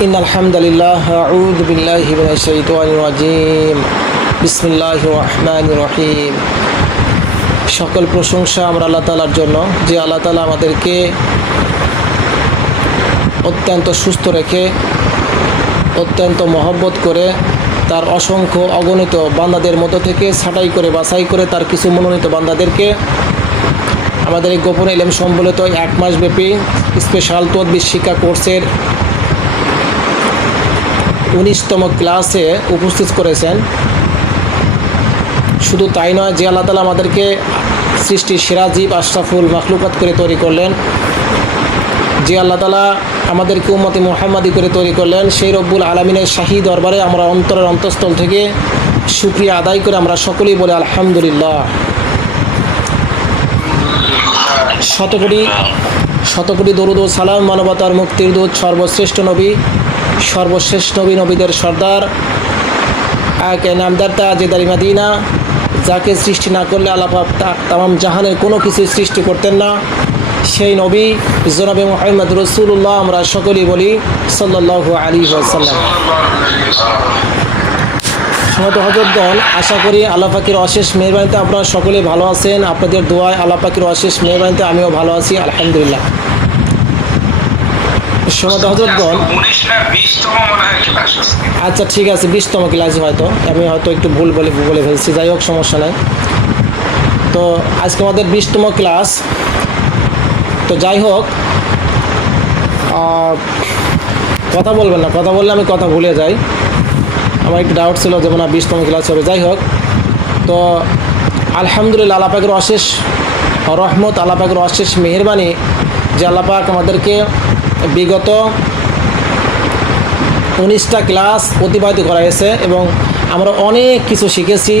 إن الحمد لله أعوذ بالله من الشيطان الرجيم بسم الله الرحمن الرحيم সকল প্রশংসা আমরা আল্লাহ তাআলার জন্য যে আল্লাহ তাআলা আমাদেরকে অত্যন্ত সুস্থ রেখে অত্যন্ত মহব্বত করে তার অসংখ্য অগণিত বান্দাদের মধ্য থেকে ছাঁটাই করে বাছাই করে তার কিছু মনোনীত বান্দাদেরকে আমাদের এই গোপন ইলম সম্বলিত এক মাসব্যাপী স্পেশাল তদবির শিক্ষা কোর্সের 19তম ক্লাসে উপস্থিত করেছেন। শুধু তাই নয়, যে আল্লাহ তাআলা আমাদেরকে সৃষ্টির সেরা জীব আশরাফুল মাখলুকাত করে তৈরি করলেন, যে আল্লাহ তাআলা আমাদেরকে উম্মতে মুহাম্মাদি করে তৈরি করলেন, সেই রব্বুল আলামিনের শাহী দরবারে আমরা অন্তরের অন্তঃস্থল থেকে শুকরিয়া আদায় করে আমরা সকলেই বলি আলহামদুলিল্লাহ। শতকোটি দরুদ ও সালাম মানবতার মুক্তির দূত সর্বশ্রেষ্ঠ নবী, সর্বশেষ নবীদের সর্দার, এক নামদার তাজেদারি মদিনা, যাকে সৃষ্টি না করলে আল্লাহ পাক তামাম জাহানের কোনো কিছু সৃষ্টি করতেন না, সেই নবী জনাবে মুহাম্মদ রাসূলুল্লাহ আমরা সকলেই বলি সাল্লাল্লাহু আলাইহি ওয়াসাল্লাম। সমত হযরতগণ, আশা করি আল্লাহ পাকের অশেষ মেহেরবানিতে আপনারা সকলেই ভালো আছেন। আপনাদের দোয়ায় আল্লাহ পাকের অশেষ মেহেরবানিতে আমিও ভালো আছি আলহামদুলিল্লাহ। সমত হযরতগণ, আচ্ছা ঠিক আছে, 20তম ক্লাসে হয়তো আমি একটু ভুল বলে ফেলছি, যাই হোক সমস্যা নাই। তো আজকে আমাদের 20তম ক্লাস। তো যাই হোক, কথা বলবেন না, কথা বললে আমি কথা ভুলে যাই। আমার একটু ডাউট ছিল যেমন 20তম ক্লাস হবে। যাই হোক, তো আলহামদুলিল্লাহ আল্লাহ পাকের অশেষ রহমত, আল্লাহ পাকের অশেষ মেহেরবানি যে আল্লাহ পাক আমাদেরকে বিগত 19টা ক্লাস অতিবাহিত করা হয়েছে এবং আমরা অনেক কিছু শিখেছি।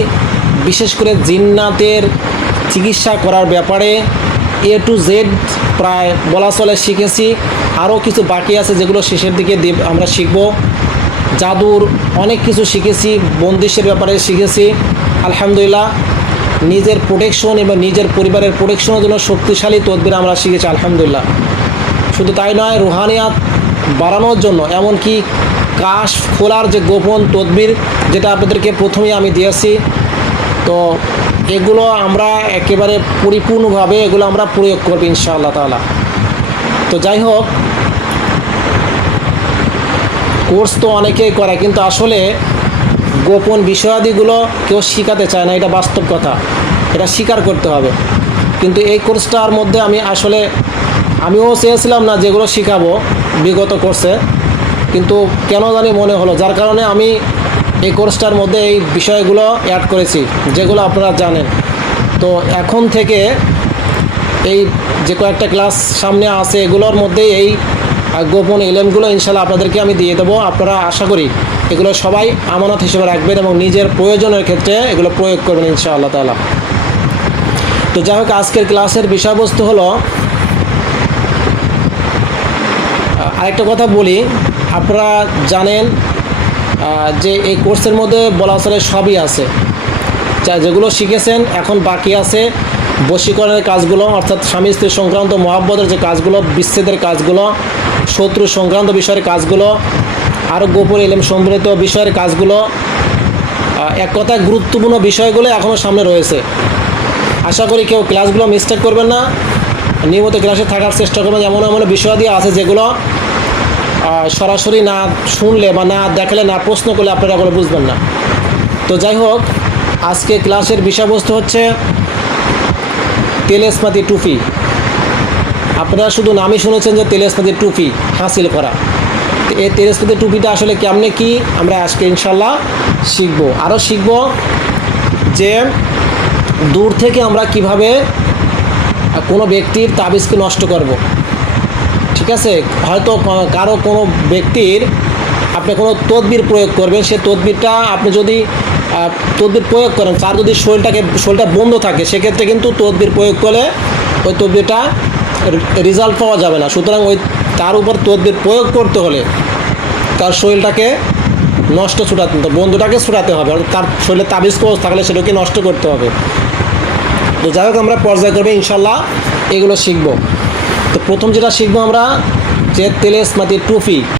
বিশেষ করে জিন্নাতের চিকিৎসা করার ব্যাপারে A to Z প্রায় বলা চলে শিখেছি। আরও কিছু বাকি আছে যেগুলো শেষের দিকে আমরা শিখব। জাদুর অনেক কিছু শিখেছি, বন্দিশের ব্যাপারে শিখেছি আলহামদুলিল্লাহ। নিজের প্রোটেকশন এবং নিজের পরিবারের প্রোটেকশনের জন্য শক্তিশালী তদবির আমরা শিখেছি আলহামদুলিল্লাহ। শুধু তাই নয়, রুহানিয়াত বাড়ানোর জন্য এমনকি কাশ খোলার যে গোপন তদবির, যেটা আপনাদেরকে প্রথমেই আমি দিয়েছি, তো এগুলো আমরা একেবারে পরিপূর্ণভাবে এগুলো আমরা প্রয়োগ করব ইনশাআল্লাহ তাআলা। তো যাই হোক, কোর্স তো অনেকেই করে, কিন্তু আসলে গোপন বিষয়াদিগুলো কেউ শিখাতে চায় না, এটা বাস্তব কথা, এটা স্বীকার করতে হবে। কিন্তু এই কোর্সটার মধ্যে আমিও চেয়েছিলাম না যেগুলো শিখাবো বিগত কোর্সে, কিন্তু কেন জানি মনে হলো, যার কারণে আমি এই কোর্সটার মধ্যে এই বিষয়গুলো অ্যাড করেছি যেগুলো আপনারা জানেন। তো এখন থেকে এই যে কয়েকটা ক্লাস সামনে আছে এগুলোর মধ্যে এই গোপন ইলমগুলো ইনশাআল্লাহ আপনাদেরকে আমি দিয়ে দেবো। আপনারা আশা করি এগুলো সবাই আমানত হিসেবে রাখবেন এবং নিজের প্রয়োজনের ক্ষেত্রে এগুলো প্রয়োগ করবেন ইনশাআল্লাহ তাআলা। তো যাই হোক, আজকের ক্লাসের বিষয়বস্তু হলো, আরেকটা কথা বলি, আপনারা জানেন যে এই কোর্সের মধ্যে বলা চলে সবই আছে, যেগুলো শিখেছেন। এখন বাকি আছে বশীকরণের কাজগুলো, অর্থাৎ স্বামী স্ত্রী সংক্রান্ত মহব্বতের যে কাজগুলো, বিচ্ছেদের কাজগুলো, শত্রু সংক্রান্ত বিষয়ের কাজগুলো, আরও গোপন ইলম সম্বলিত বিষয়ের কাজগুলো, এক কথায় গুরুত্বপূর্ণ বিষয়গুলো এখনও সামনে রয়েছে। আশা করি কেউ ক্লাসগুলো মিস্টেক করবেন না, নিয়মিত ক্লাসে থাকার চেষ্টা করবেন। এমন বিষয় দিয়ে আছে যেগুলো সরাসরি না শুনলে বা না দেখলে না প্রশ্ন করলে আপনারা এগুলো বুঝবেন না। তো যাই হোক, আজকে ক্লাসের বিষয়বস্তু হচ্ছে তেলেসমাতি টুপি। আপনারা শুধু নামই শুনেছেন যে তেলেসমাতি টুপি হাসিল করা। এই তেলেসমাতি টুপিটা আসলে কেমনে কি আমরা আজকে ইনশাল্লাহ শিখব। আরও শিখব যে দূর থেকে আমরা কিভাবে কোনো ব্যক্তির তাবিজকে নষ্ট করব। ঠিক আছে, হয়তো কারো কোনো ব্যক্তির আপনি কোনো তদবির প্রয়োগ করবেন, সে তদবিরটা আপনি যদি তদবির প্রয়োগ করেন, তার যদি শরীরটা বন্ধ থাকে, সেক্ষেত্রে কিন্তু তদবির প্রয়োগ করলে ওই তদবিরটা রেজাল্ট পাওয়া যাবে না। সুতরাং তার উপর তদবির প্রয়োগ করতে হলে তার শরীরটাকে বন্ধুটাকে ছুটাতে হবে, তার শরীরে তাবিজ কবজ থাকলে সেটাকে নষ্ট করতে হবে। তো যাই হোক, আমরা পর্যায়ক্রমে ইনশাল্লাহ এগুলো শিখব। তো প্রথম যেটা শিখবো আমরা যে তেলেসমাতি টুপি।